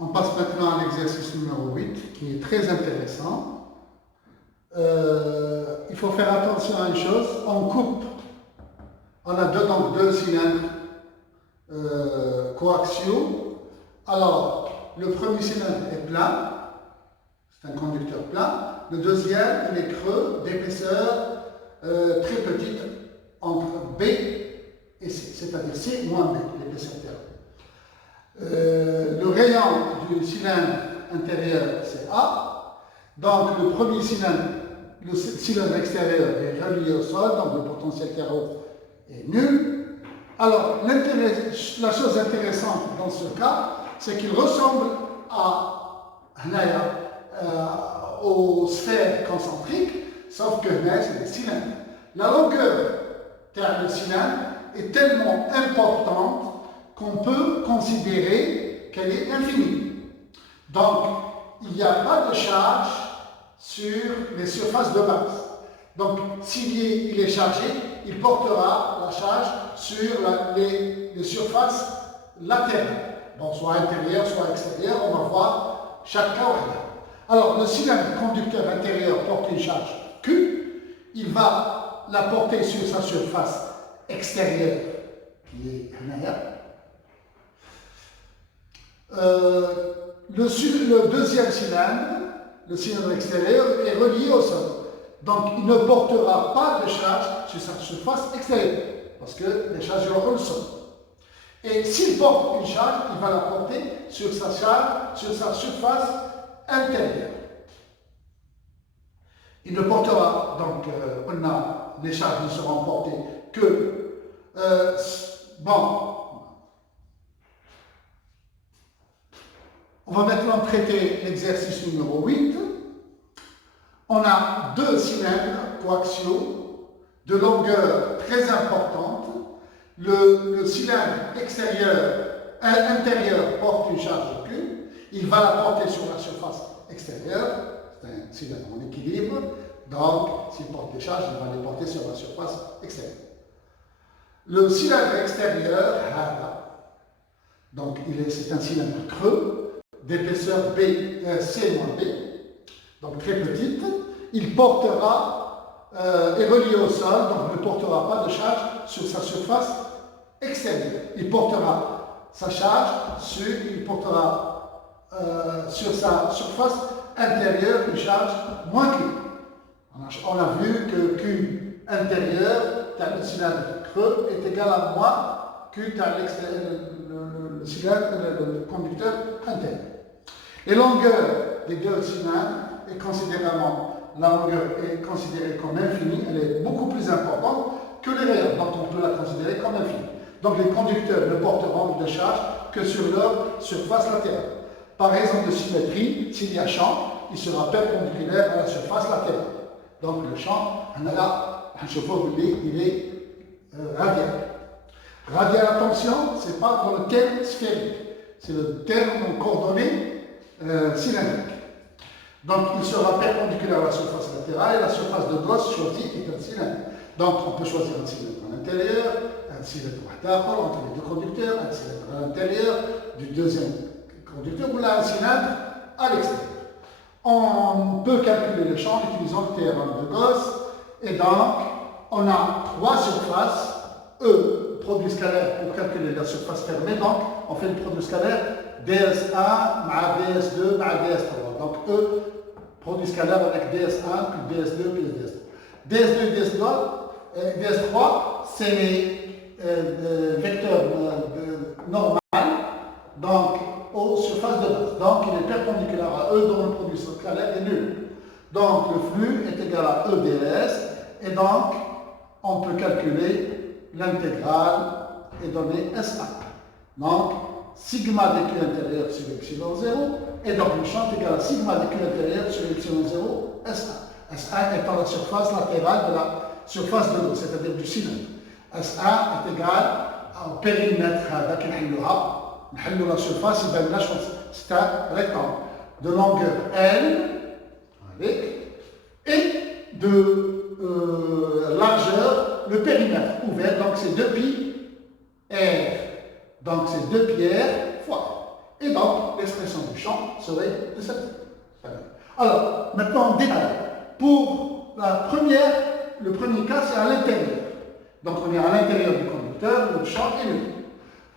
On passe maintenant à l'exercice numéro 8, qui est très intéressant. Il faut faire attention à une chose, on coupe, on a donc deux cylindres coaxiaux. Alors, le premier cylindre est plat, c'est un conducteur plat. Le deuxième, il est creux, d'épaisseur très petite, entre B et C, c'est-à-dire C moins B, l'épaisseur terrestre. Le rayon du cylindre intérieur, c'est A. Donc, le premier cylindre, le cylindre extérieur est relié au sol, donc le potentiel carreau est nul. Alors, la chose intéressante dans ce cas, c'est qu'il ressemble aux sphères concentriques, sauf que c'est des cylindres. La longueur du cylindre est tellement importante qu'on peut considérer qu'elle est infinie. Donc, il n'y a pas de charge sur les surfaces de base. Donc, s'il est chargé, il portera la charge sur les surfaces latérales. Bon, soit intérieures, soit extérieures, on va voir chaque cas. Alors, le cylindre conducteur intérieur porte une charge Q. Il va la porter sur sa surface extérieure, qui est derrière. Le deuxième cylindre, le cylindre extérieur, est relié au sol. Donc, il ne portera pas de charge sur sa surface extérieure, parce que les charges auront le sol. Et s'il porte une charge, il va la porter sur sa surface intérieure. Il ne portera, donc, les charges ne seront portées que, on va maintenant traiter l'exercice numéro 8. On a deux cylindres coaxiaux de longueur très importante. Le cylindre intérieur porte une charge Q. Il va la porter sur la surface extérieure. C'est un cylindre en équilibre. Donc, s'il porte des charges, il va les porter sur la surface extérieure. Le cylindre extérieur, donc c'est un cylindre creux, d'épaisseur C moins B, donc très petite. Il portera, est relié au sol, donc ne portera pas de charge sur sa surface extérieure. Il portera sa charge sur sa surface intérieure une charge moins Q. On a vu que Q intérieur, le cylindre creux, est égal à moins Q le conducteur intérieur. Les longueurs des deux cylindres la longueur est considérée comme infinie, elle est beaucoup plus importante que les rayons, donc on peut la considérer comme infinie. Donc les conducteurs ne porteront de charge que sur leur surface latérale. Par raison de symétrie, s'il y a champ, il sera perpendiculaire à la surface latérale. Donc le champ, il est radial. Radial, attention, ce n'est pas dans le terme sphérique, c'est le terme en coordonnées cylindriques. Donc il sera perpendiculaire à la surface latérale et la surface de gosse choisie est un cylindre. Donc on peut choisir un cylindre à l'intérieur, un cylindre entre les deux conducteurs, un cylindre à l'intérieur du deuxième conducteur ou là un cylindre à l'extérieur. On peut calculer le champ en utilisant le théorème de Gauss et donc on a trois surfaces, E, produit scalaire pour calculer la surface fermée, donc on fait le produit scalaire ds1 ds2 ds3. Donc E, produit scalaire avec ds1 puis ds2 puis ds3. ds2 ds3, c'est les vecteurs normaux, donc aux surfaces de base. Donc il est perpendiculaire à E dont le produit scalaire est nul. Donc le flux est égal à E ds et donc on peut calculer l'intégrale et donner SA. Donc sigma dq intérieur sur epsilon 0 et donc le champ est égal à sigma dq intérieur sur epsilon 0 SA. SA étant la surface latérale de la surface de l'eau, c'est-à-dire du cylindre. SA est égal au périmètre la surface, c'est un rectangle de longueur L et de largeur, le périmètre ouvert, donc c'est 2 pi R. Donc c'est 2 pi R fois. Et donc, l'expression du champ serait de cette manière. Alors, maintenant, en détail. Pour le premier cas, c'est à l'intérieur. Donc, on est à l'intérieur du conducteur, le champ est nul.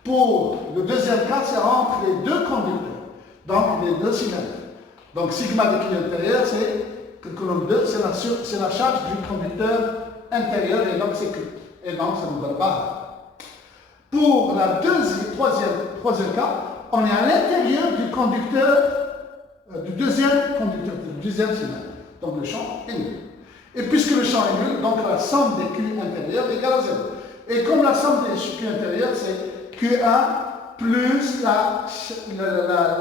Pour le deuxième cas, c'est entre les deux conducteurs, donc les deux cylindres. Donc, sigma de Q intérieur, c'est que colonne 2, c'est la charge du conducteur intérieur, et donc c'est Q. Et donc, ça nous donne pas. Pour le troisième cas, on est à l'intérieur du conducteur, du deuxième cylindre. Donc, le champ est nul. Et puisque le champ est nul, donc la somme des Q intérieurs est égale à 0. Et comme la somme des Q intérieurs, c'est Q1 plus la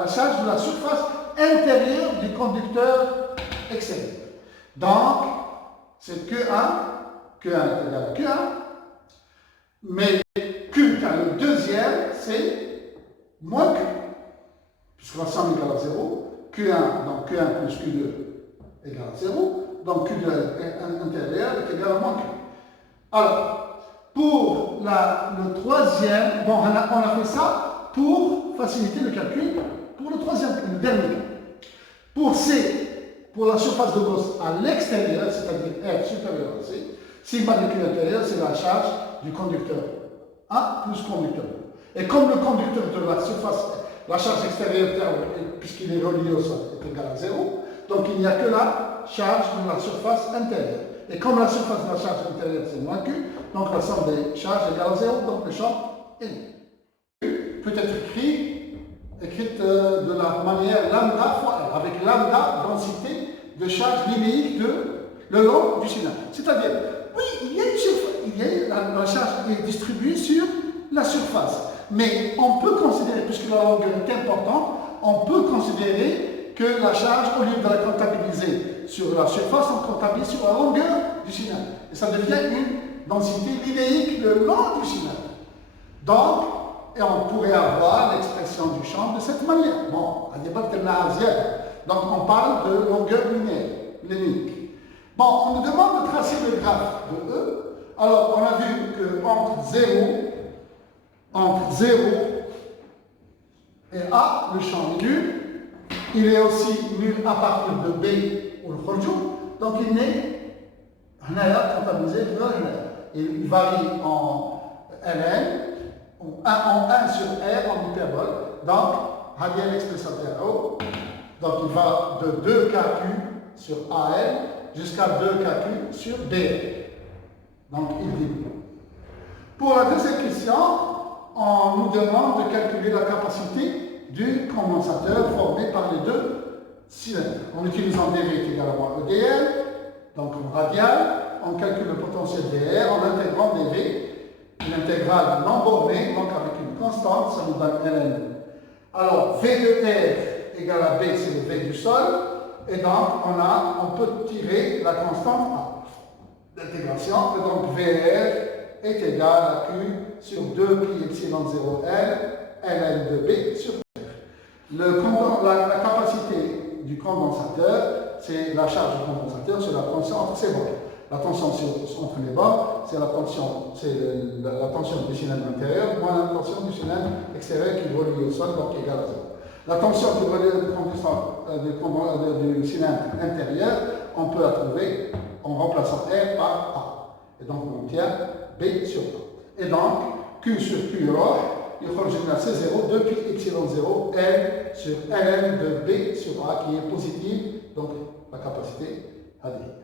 charge de la surface intérieure du conducteur extérieur. Donc, c'est Q1 est égal à Q1, mais Q, car le deuxième, c'est moins Q, puisque la somme est égale à 0. Q1, donc Q1 plus Q2 égale à 0. Donc Q2 intérieur est égal à moins Q. Alors, pour le troisième, bon, on a fait ça pour faciliter le calcul pour le dernier cas. Pour la surface de Gauss à l'extérieur, c'est-à-dire R supérieur à C, sigma de Q intérieur, c'est la charge du conducteur 1 plus conducteur 2. Et comme le conducteur de la surface, la charge extérieure, puisqu'il est relié au sol, est égal à 0, donc il n'y a que la charge de la surface intérieure. Et comme la surface de la charge intérieure, c'est moins Q, donc la somme des charges est égale à 0, donc le champ est nul. Peut être écrite de la manière lambda fois R, avec lambda densité de charge linéique le long du cylindre. C'est-à-dire, oui, il y a une surface, la charge est distribuée sur la surface. Mais on peut considérer, puisque la longueur est importante, on peut considérer que la charge, au lieu de la comptabiliser sur la surface, on comptabilise sur la longueur du cylindre. Et ça devient une densité linéique le long du cylindre. Donc, et on pourrait avoir l'expression du champ de cette manière. Bon, on n'est pas donc on parle de longueur linéique. Bon, on nous demande de tracer le graphe de E. Alors, on a vu qu'entre 0 et A, le champ est nul. Il est aussi nul à partir de B ou le Khorju. Donc, il n'est rien comptabilisé vers R. Il varie en Ln, en 1 sur R en hyperbole. Donc, Hadiel l'expression de RO. Donc, il va de 2KQ sur AL jusqu'à 2KQ sur BL. Donc, il dit. Pour la deuxième question, on nous demande de calculer la capacité du condensateur formé par les deux cylindres. En utilisant dV égal à EDL, donc en radial, on calcule le potentiel VR en intégrant dV, une intégrale non bornée, donc avec une constante, ça nous donne Ln. Alors, V de R égale à B, c'est le V du sol, et donc on peut tirer la constante A d'intégration, et donc VR est égal à Q sur 2 pi epsilon 0 L, Ln de B sur R. La capacité du condensateur, c'est la charge du condensateur sur la tension entre ses bords. La tension entre les bords, c'est la tension du cylindre intérieur moins la tension du cylindre extérieur qui est relié au sol, donc égale à 0. La tension du cylindre intérieur, on peut la trouver en remplaçant R par A. Et donc on obtient B sur A. Et donc Q sur Q rho, il faut que c'est 0, 2 pi epsilon 0, L sur Ln de B sur A qui est positive, donc la capacité à dire.